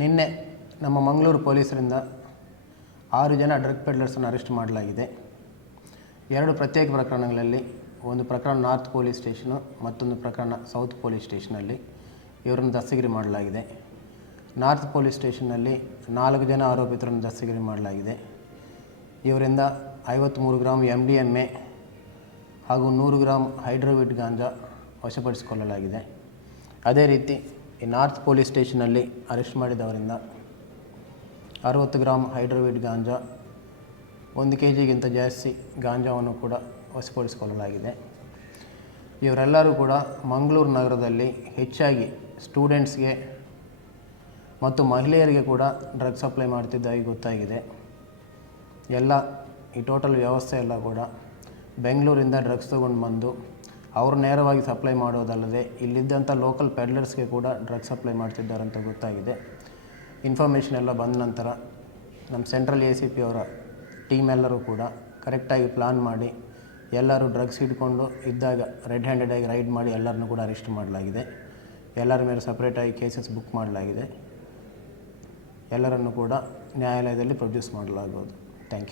ನಿನ್ನೆ ನಮ್ಮ ಮಂಗಳೂರು ಪೊಲೀಸರಿಂದ 6 ಜನ ಡ್ರಗ್ ಪೆಡ್ಲರ್ಸನ್ನು ಅರೆಸ್ಟ್ ಮಾಡಲಾಗಿದೆ. 2 ಪ್ರತ್ಯೇಕ ಪ್ರಕರಣಗಳಲ್ಲಿ, ಒಂದು ಪ್ರಕರಣ ನಾರ್ತ್ ಪೊಲೀಸ್ ಸ್ಟೇಷನು, ಮತ್ತೊಂದು ಪ್ರಕರಣ ಸೌತ್ ಪೊಲೀಸ್ ಸ್ಟೇಷನಲ್ಲಿ ಇವರನ್ನು ದಸ್ತಗಿರಿ ಮಾಡಲಾಗಿದೆ. ನಾರ್ತ್ ಪೊಲೀಸ್ ಸ್ಟೇಷನ್ನಲ್ಲಿ 4 ಜನ ಆರೋಪಿತರನ್ನು ದಸ್ತಗಿರಿ ಮಾಡಲಾಗಿದೆ. ಇವರಿಂದ 53 ಗ್ರಾಮ್ MDMA ಹಾಗೂ 100 ಗ್ರಾಮ್ ಹೈಡ್ರೋವಿಟ್ ಗಾಂಜಾ ವಶಪಡಿಸಿಕೊಳ್ಳಲಾಗಿದೆ. ಅದೇ ರೀತಿ ಈ ನಾರ್ತ್ ಪೊಲೀಸ್ ಸ್ಟೇಷನಲ್ಲಿ ಅರೆಸ್ಟ್ ಮಾಡಿದವರಿಂದ 60 ಗ್ರಾಮ್ ಹೈಡ್ರೋವಿಟ್ ಗಾಂಜಾ, 1 kg ಜಾಸ್ತಿ ಗಾಂಜಾವನ್ನು ಕೂಡ ವಶಪಡಿಸಿಕೊಳ್ಳಲಾಗಿದೆ. ಇವರೆಲ್ಲರೂ ಕೂಡ ಮಂಗಳೂರು ನಗರದಲ್ಲಿ ಹೆಚ್ಚಾಗಿ ಸ್ಟೂಡೆಂಟ್ಸ್ಗೆ ಮತ್ತು ಮಹಿಳೆಯರಿಗೆ ಕೂಡ ಡ್ರಗ್ ಸಪ್ಲೈ ಮಾಡ್ತಿದ್ದಾಗಿ ಗೊತ್ತಾಗಿದೆ. ಈ ಟೋಟಲ್ ವ್ಯವಸ್ಥೆ ಎಲ್ಲ ಕೂಡ ಬೆಂಗಳೂರಿಂದ ಡ್ರಗ್ಸ್ ತೊಗೊಂಡು ಬಂದು ಅವರು ನೇರವಾಗಿ ಸಪ್ಲೈ ಮಾಡೋದಲ್ಲದೆ ಇಲ್ಲಿದ್ದಂಥ ಲೋಕಲ್ ಪೆಡ್ಲರ್ಸ್ಗೆ ಕೂಡ ಡ್ರಗ್ ಸಪ್ಲೈ ಮಾಡ್ತಿದ್ದಾರೆ ಅಂತ ಗೊತ್ತಾಗಿದೆ. ಇನ್ಫಾರ್ಮೇಷನ್ ಎಲ್ಲ ಬಂದ ನಂತರ ನಮ್ಮ ಸೆಂಟ್ರಲ್ ACP ಅವರ ಟೀಮ್ ಎಲ್ಲರೂ ಕೂಡ ಕರೆಕ್ಟಾಗಿ ಪ್ಲಾನ್ ಮಾಡಿ ಎಲ್ಲರೂ ಡ್ರಗ್ಸ್ ಹಿಡ್ಕೊಂಡು ಇದ್ದಾಗ ರೆಡ್ ಹ್ಯಾಂಡೆಡ್ ಆಗಿ ರೈಡ್ ಮಾಡಿ ಎಲ್ಲರನ್ನೂ ಕೂಡ ಅರೆಸ್ಟ್ ಮಾಡಲಾಗಿದೆ. ಎಲ್ಲರ ಮೇಲೆ ಸಪ್ರೇಟಾಗಿ ಕೇಸಸ್ ಬುಕ್ ಮಾಡಲಾಗಿದೆ. ಎಲ್ಲರನ್ನು ಕೂಡ ನ್ಯಾಯಾಲಯದಲ್ಲಿ ಪ್ರೊಡ್ಯೂಸ್ ಮಾಡಲಾಗುವುದು. Thank you.